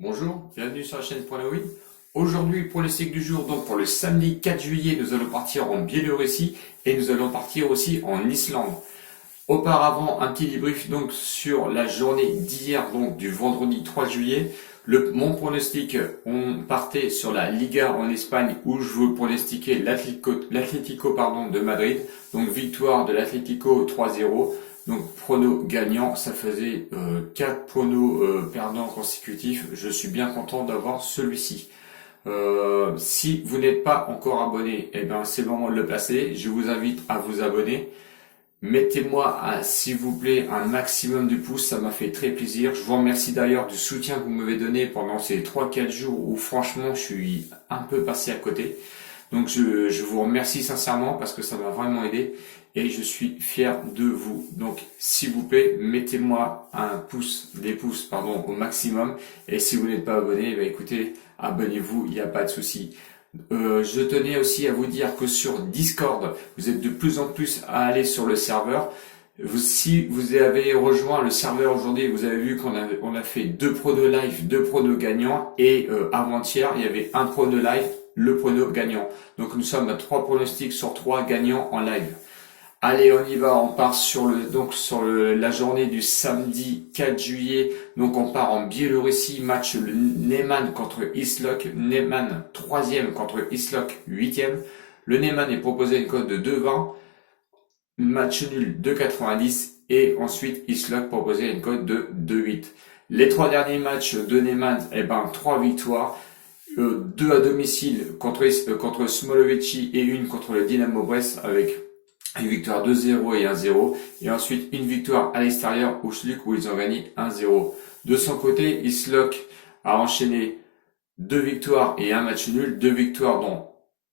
Bonjour, bienvenue sur la chaîne Point Win. Aujourd'hui, pronostic du jour, donc pour le samedi 4 juillet, nous allons partir en Biélorussie et nous allons partir aussi en Islande. Auparavant, un petit débrief donc sur la journée d'hier, donc du vendredi 3 juillet. Mon pronostic, on partait sur la Liga en Espagne où je veux pronostiquer l'Atlético de Madrid. Donc victoire de l'Atlético 3-0. Donc prono gagnant, ça faisait 4 pronos perdants consécutifs. Je suis bien content d'avoir celui-ci. Si vous n'êtes pas encore abonné, eh ben c'est le moment de le passer. Je vous invite à vous abonner. Mettez-moi, s'il vous plaît, un maximum de pouces, ça m'a fait très plaisir. Je vous remercie d'ailleurs du soutien que vous m'avez donné pendant ces 3-4 jours où franchement je suis un peu passé à côté. Donc je vous remercie sincèrement parce que ça m'a vraiment aidé et je suis fier de vous. Donc s'il vous plaît, mettez-moi des pouces pardon, au maximum. Et si vous n'êtes pas abonné, bah, écoutez, abonnez-vous, il n'y a pas de souci. Je tenais aussi à vous dire que sur Discord, vous êtes de plus en plus à aller sur le serveur. Si vous avez rejoint le serveur aujourd'hui, vous avez vu qu'on a fait 2 pronos live, 2 pronos gagnants et avant-hier, il y avait un prono live, le prono gagnant. Donc nous sommes à 3 pronostics sur 3 gagnants en live. Allez, on y va, on part sur la journée du samedi 4 juillet. Donc on part en Biélorussie, match le Neman contre Islok. Neman 3e contre Islok 8e. Le Neman est proposé à une cote de 2,20. Match nul 2,90 et ensuite Islok proposé à une cote de 2,8. Les 3 derniers matchs de Neman, 3 victoires. 2 à domicile contre Smolovici et une contre le Dynamo Brest avec une victoire 2-0 et 1-0. Et ensuite une victoire à l'extérieur au Schluk où ils ont gagné 1-0. De son côté, Islok a enchaîné 2 victoires et un match nul. 2 victoires dont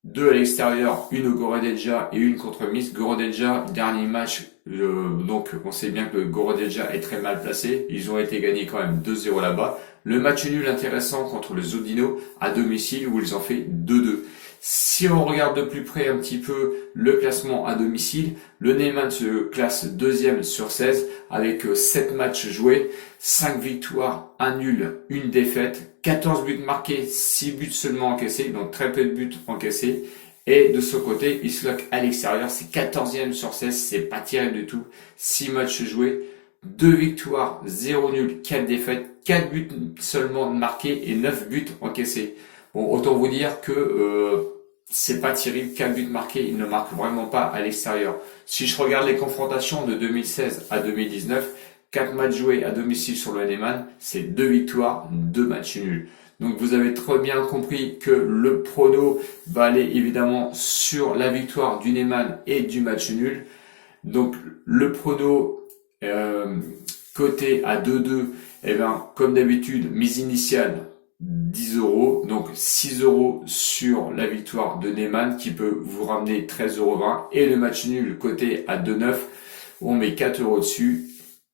2 à l'extérieur, une au Gorodeja et une contre Minsk. Gorodeja, dernier match, donc on sait bien que le Gorodeja est très mal placé. Ils ont été gagnés quand même 2-0 là-bas. Le match nul intéressant contre le Zodino à domicile où ils ont fait 2-2. Si on regarde de plus près un petit peu le classement à domicile, le Neyman se classe 2e sur 16 avec 7 matchs joués, 5 victoires, 1 nul, 1 défaite, 14 buts marqués, 6 buts seulement encaissés, donc très peu de buts encaissés. Et de ce côté, Islok à l'extérieur, c'est 14e sur 16, c'est pas terrible du tout. 6 matchs joués, 2 victoires, 0 nul, 4 défaites, 4 buts seulement marqués et 9 buts encaissés. Bon, autant vous dire que c'est pas terrible, 4 buts marqués, il ne marque vraiment pas à l'extérieur. Si je regarde les confrontations de 2016 à 2019, 4 matchs joués à domicile sur le Neyman, c'est 2 victoires, 2 matchs nuls. Donc vous avez très bien compris que le prono va aller évidemment sur la victoire du Neyman et du match nul. Donc le prono coté à 2-2, comme d'habitude, mise initiale 10 euros, donc 6 euros sur la victoire de Neyman qui peut vous ramener 13,20 euros et le match nul coté à 2,9, on met 4 euros dessus,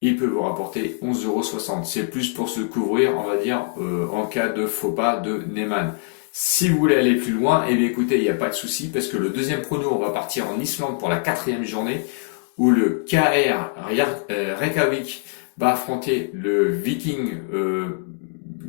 il peut vous rapporter 11,60 euros. C'est plus pour se couvrir, on va dire, en cas de faux pas de Neyman. Si vous voulez aller plus loin, écoutez, il n'y a pas de souci parce que le deuxième prono, on va partir en Islande pour la 4e journée où le KR Reykjavik va affronter le Viking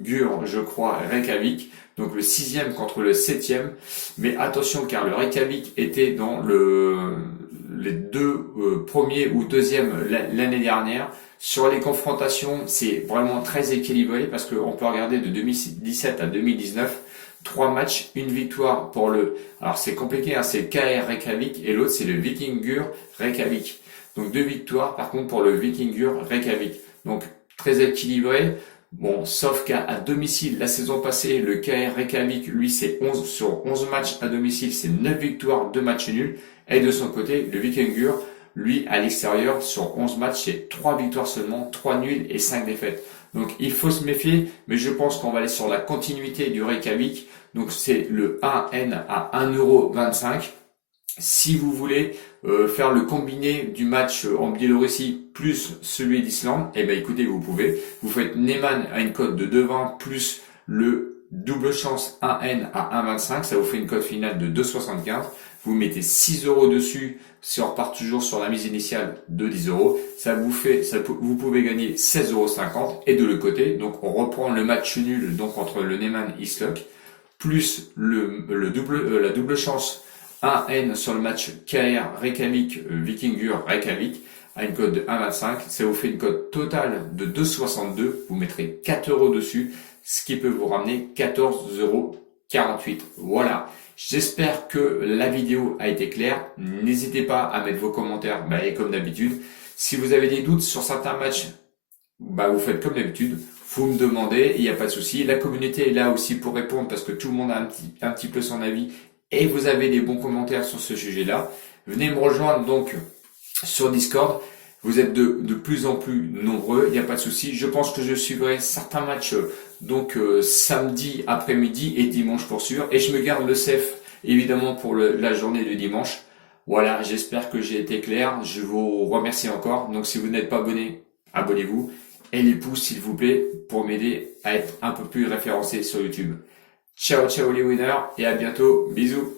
je crois, Reykjavik, donc le 6e contre le 7e. Mais attention car le Reykjavik était dans les 2 premiers ou 2e l'année dernière. Sur les confrontations, c'est vraiment très équilibré parce qu'on peut regarder de 2017 à 2019. 3 matchs, une victoire pour alors c'est compliqué, hein, c'est KR Reykjavik et l'autre c'est le Vikingur Reykjavik. Donc 2 victoires par contre pour le Vikingur Reykjavik. Donc très équilibré. Bon, sauf qu'à domicile, la saison passée, le KR Reykjavik, lui, c'est 11 sur 11 matchs à domicile, c'est 9 victoires, 2 matchs nuls. Et de son côté, le Vikingur, lui, à l'extérieur, sur 11 matchs, c'est 3 victoires seulement, 3 nuls et 5 défaites. Donc, il faut se méfier, mais je pense qu'on va aller sur la continuité du Reykjavik. Donc, c'est le 1N à 1,25 €. Si vous voulez faire le combiné du match en Biélorussie plus celui d'Islande, écoutez, vous pouvez. Vous faites Neyman à une cote de 2,20 plus le double chance 1N à 1,25, ça vous fait une cote finale de 2,75. vous mettez 6 euros dessus, si on repart toujours sur la mise initiale de 10 euros, vous pouvez gagner 16,50 euros. Et de l'autre côté, donc on reprend le match nul donc entre le Neyman Islock, plus la double chance 1N sur le match KR Reykjavik Vikingur Reykjavik à une cote de 1,25. Ça vous fait une cote totale de 2,62. Vous mettrez 4 euros dessus, ce qui peut vous ramener 14,48 euros. Voilà. J'espère que la vidéo a été claire. N'hésitez pas à mettre vos commentaires, et comme d'habitude. Si vous avez des doutes sur certains matchs, vous faites comme d'habitude. Vous me demandez, il n'y a pas de souci. La communauté est là aussi pour répondre parce que tout le monde a un petit peu son avis et vous avez des bons commentaires sur ce sujet-là. Venez me rejoindre donc sur Discord. Vous êtes de plus en plus nombreux, il n'y a pas de souci. Je pense que je suivrai certains matchs donc samedi après-midi et dimanche pour sûr. Et je me garde le CEF évidemment pour la journée de dimanche. Voilà, j'espère que j'ai été clair. Je vous remercie encore. Donc si vous n'êtes pas abonné, abonnez-vous. Et les pouces s'il vous plaît pour m'aider à être un peu plus référencé sur YouTube. Ciao ciao les winners et à bientôt. Bisous.